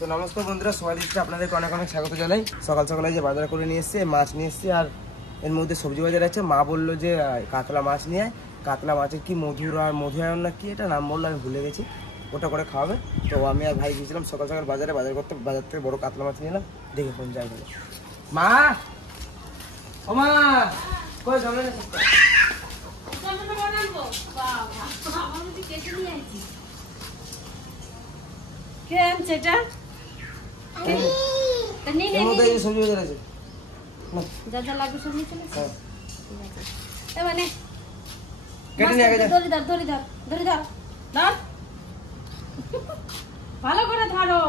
তো নমস্কার বন্ধুরা, সোয়ালিস্টে আপনাদেরকে অনেক অনেক স্বাগত জানাই। সকাল সকালে যে বাজার করে নিয়ে এসেছি, মাছ নিয়ে এসেছি, আর এর মধ্যে সবজি বাজার আছে। মা বললো যে কাতলা মাছ নিয়ে, কাতলা মাছের কি মধুরায়ন না কি এটা নাম বললো, আমি ভুলে গেছি, ওটা করে খাওয়াবে। তো আমি আর ভাই গিয়েছিলাম সকাল সকাল বাজার করতে, বাজার থেকে বড় কাতলা মাছ নিয়ে এলাম। দেখে কোন যাই বলে মা, ও মা কই যাবে না? সবজি বাজার আছে, যা যা লাগবে সব নিয়ে চলে এসো। মানে ধর ভালো করে ধরো,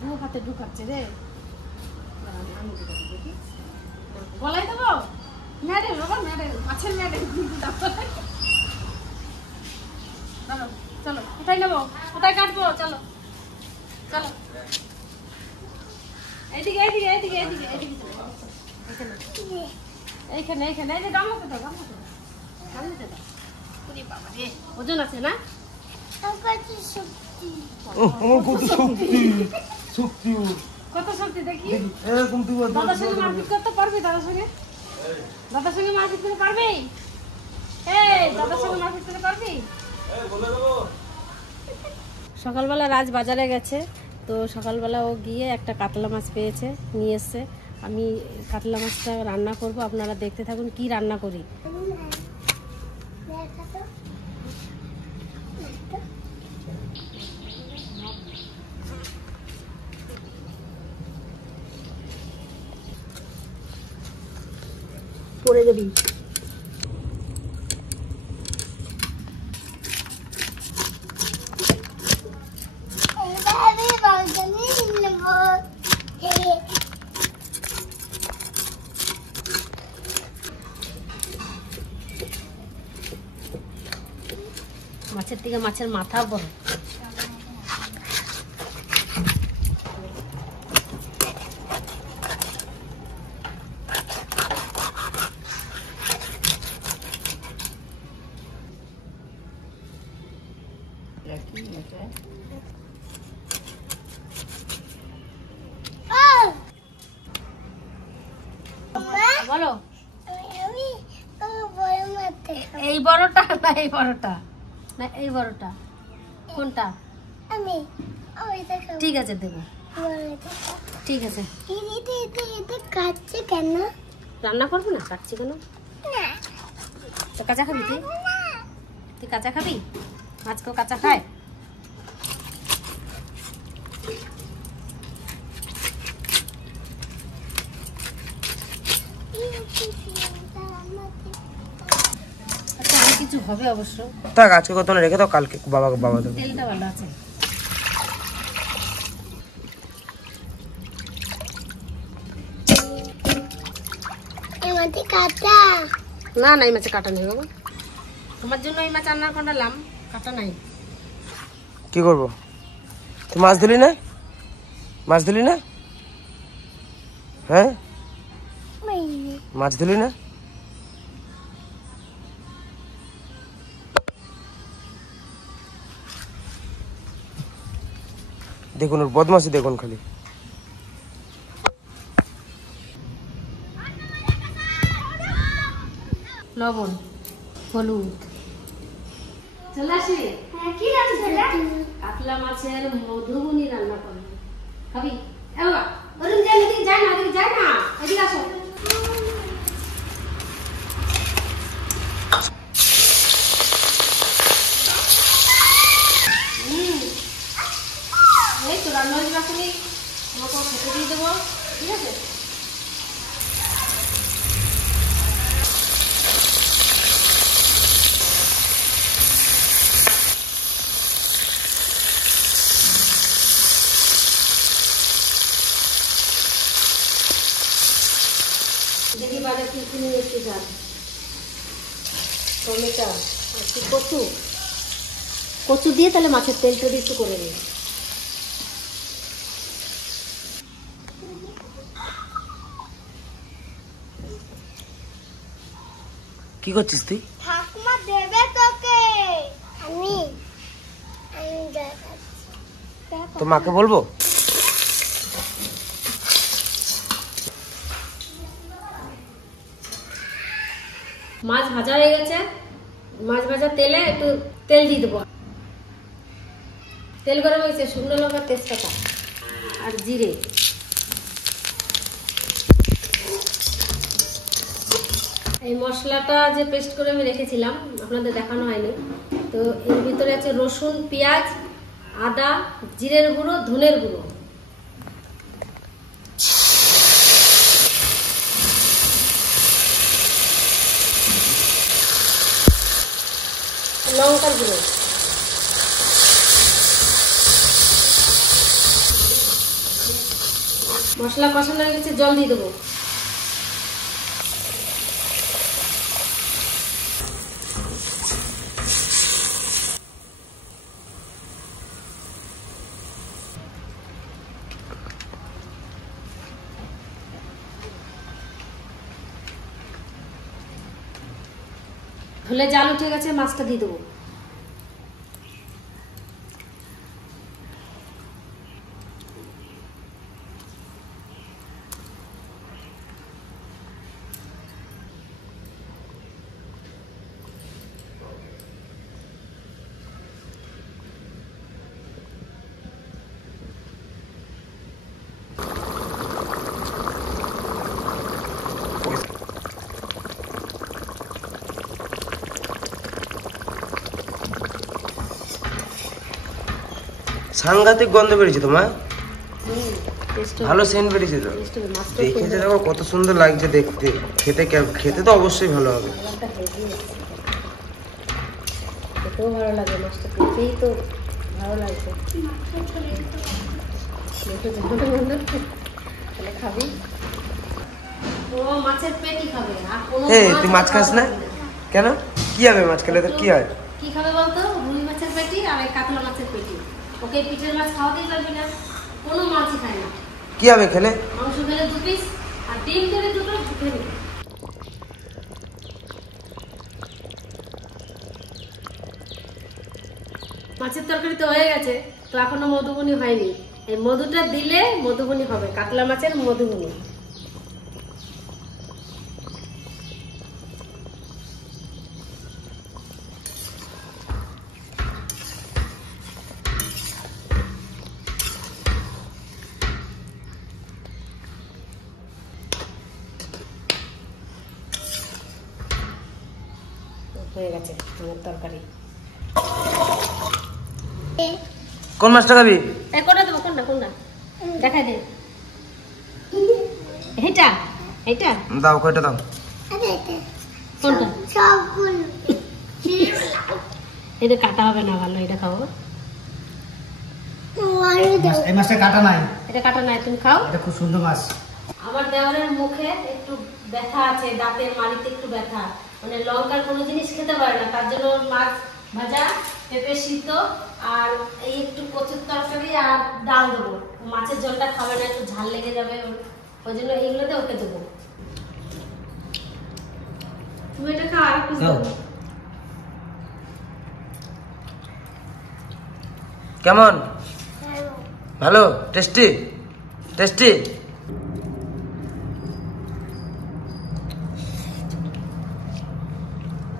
দু হাতে ঢুকাচ্ছে রে। বলাই দেবো ম্যাডেল, বাবা ম্যাডেল, মাছের ম্যাডেল। চলো চলো, কোথায় নেবো, কোথায় কাটবো, চলো চলো, এইদিকে এইদিকে এইদিকে এইদিকে এইদিকে এইখানে এইখানে, এই যে গামলাতে দাও, গামলাতে দাও, গামলাতে দাও। বাবা রে, ওজন আছে না? কত শক্তি দেখি। দাদার সঙ্গে মারপিট করতে পারবি? দাদার সঙ্গে মারপিট করতে পারবি? দাদার সঙ্গে মারপিট করতে পারবি? সকালবেলা রাজ বাজারে গেছে, তো সকালবেলা ও গিয়ে একটা কাতলা মাছ পেয়েছে, নিয়ে এসছে। আমি কাতলা মাছটা রান্না করব, আপনারা দেখতে থাকুন কি রান্না করি। পড়ে যাবি। মাছের থেকে মাছের মাথা বড়। বলো, এই বড়টা না এই বড়টা না এই বড়টা কোনটা? ঠিক আছে দেবো, ঠিক আছে। কাটছে কেন? রান্না করবো না, কাটছি কেন? তো কাঁচা খাবি? তুই কাঁচা খাবি? মাছ কেউ কাঁচা খায়? কিছু হবে অবশ্য, থাক আজকে কত রেখে দাও, কালকে বাবা দেবো। তেলটা ভালো আছে। না না, এই মাছে কাটা নেই বাবা, তোমার জন্য এই মাছ রান্না করলাম, কাটা নাই। কি করবো? তুই মাছ ধরলি না? মাছ ধরলি না? হ্যাঁ মাছ ধরলি না? দেখুন ওর বদমাশি দেখুন খালি। লবণ, হলুদ, চলে আসি। কাতলা মাছের মধুবনী রান্না করবো, খাবি? যায় না, যায় না, এদিকে আসো। এই তো রান্না হয়ে যাবে, তোমাকে খেতে দিয়ে দেবো, ঠিক আছে? দেখি বাজার কি কিনে এসে যান। টমেটো, কচু দিয়ে তাহলে মাছের তেলটা দিয়ে একটু করে নিই। কি করছিস তুই? ঠাকুমা দেবে তোকে। আমি তো মাকে বলবো? মাছ ভাজা হয়ে গেছে, মাছ ভাজা তেলে একটু তেল দিয়ে দেবো। তেল গরম হয়েছে, শুকনো লঙ্কা, তেজপাতা আর জিরে। এই মশলাটা যে পেস্ট করে আমি রেখেছিলাম, আপনাদের দেখানো হয়নি, তো এর ভিতরে আছে রসুন, পেঁয়াজ, আদা, জিরের গুঁড়ো, ধনের গুঁড়ো, লঙ্কার গুঁড়ো, মশলা কষানো হয়ে গেছে, জল দিয়ে দেবো। ধুলে জাল উঠে গেছে, মাছটা দিয়ে দেবো। সাংঘাতিক গন্ধ বেরিয়েছে তোমার, ভালো সেন্ট বেরিয়েছে তো। দেখেছে দেখো কত সুন্দর লাগছে দেখতে, খেতে খেতে তো অবশ্যই ভালো হবে। খেতেও ভালো লাগে, মাছটা খেতেই তো ভালো লাগছে। খাবি? ও মাছের পেটি খাবে, আর কোনো তুই মাছ খাস না কেন? কি হবে মাছ খেলে? তোর কি হয়? কি খাবে বলতো? রুই মাছের পেটি আর কাতলা মাছের পেটি। ওকে পিঠের মাছ খাওয়াতেই পারবি না, কোনো মাছই খায় না। কি হবে খেলে? মাংস খেলে 2 পিস আর ডিম খেলে 2টো খেয়ে নেবে। মাছের তরকারি তো হয়ে গেছে, তো এখনো মধুবনি হয়নি। এই মধুটা দিলে মধুবনি হবে, কাতলা মাছের মধুবনি। হয়ে গেছে আমার তরকারি। কোন মাছটা খাবি? কোনটা দেবো? কোনটা কোনটা দেখাই দে। এইটা এইটা দাও, কয়টা দাও। কোনটা? সবগুলো এটা কাটা হবে না, ভালো। এটা খাবো। এই মাছটা কাটা নাই, এটা কাটা নাই, তুমি খাও। এটা খুব সুন্দর মাছ। আমার দেওয়ারের মুখে একটু ব্যথা আছে, দাঁতের মাড়িতে একটু ব্যথা, মানে লঙ্কার কোনো জিনিস খেতে পারে না। তার জন্য মাছ ভাজা, পেঁপে সিদ্ধ আর এই একটু কচুর তরকারি আর ডাল দেবো। মাছের ঝোলটা খাবে না, একটু ঝাল লেগে যাবে, ওই জন্য এইগুলোতে ওকে দেবো। তুমি এটা খাও, আর একটু দাও। কেমন? ভালো? টেস্টি? টেস্টি?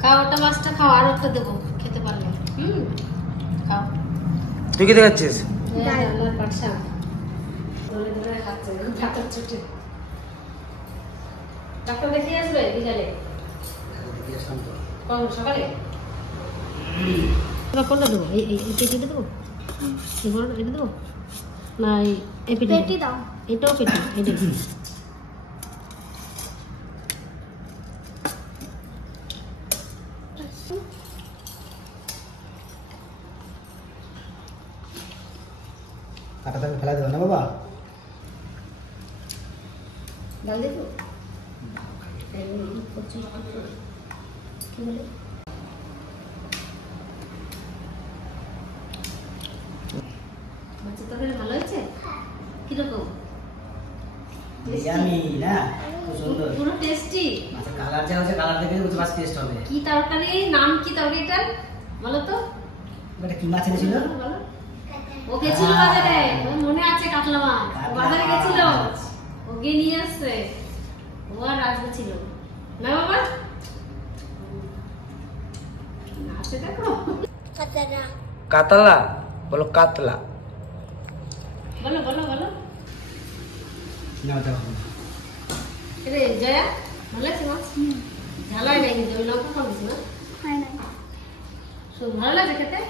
খাও, ওটা মাছটা খাও, আর ওকে দেবো খেতে পারলে। খাও। তুই কি দেখাচ্ছিস? আমার পাটশা ধরে ধরে খাচ্ছে, ডাক্তার ছুটি। ডাক্তার দেখিয়ে আসবে বিকালে? কখন? সকালে? কোনটা দেবো? এই পেটিটা দেবো? এই বড়টা এটা দেবো না? এই পেটি দাও। এটাও পেটি, এটা কাটা থাকলে ফেলা দেবে না বাবা। ডাল দেবো। কি বলে? মাছের তরকারি ভালো হয়েছে? কিরকম? বিরিয়ানি না, খুব সুন্দর। পুরো টেস্টি। মাছের কালার যা হচ্ছে, কালার দেখে বুঝতে মাছ টেস্ট হবে। কি তরকারি? নাম কি তরকারিটার বলো তো? এটা কি মাছ এনেছিল? বলো। ও গেছিল বাজারে, ওর মনে আছে কাতলা মাছ। ও বাজারে গেছিল, ও গিয়ে নিয়ে আসছে। ও আর রাজু ছিল না বাবা? সেটা তো কাতলা কাতলা বলো, কাতলা। বলো বলো বলো। নাও দাও। রে জয়া ভালো আছে মাছ? ঝাল হয় না কিন্তু আমি লঙ্কা খাবো না। হয় না সব ভালো লাগে খেতে?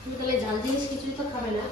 তুমি তাহলে ঝাল জিনিস কিছুই তো খাবে না।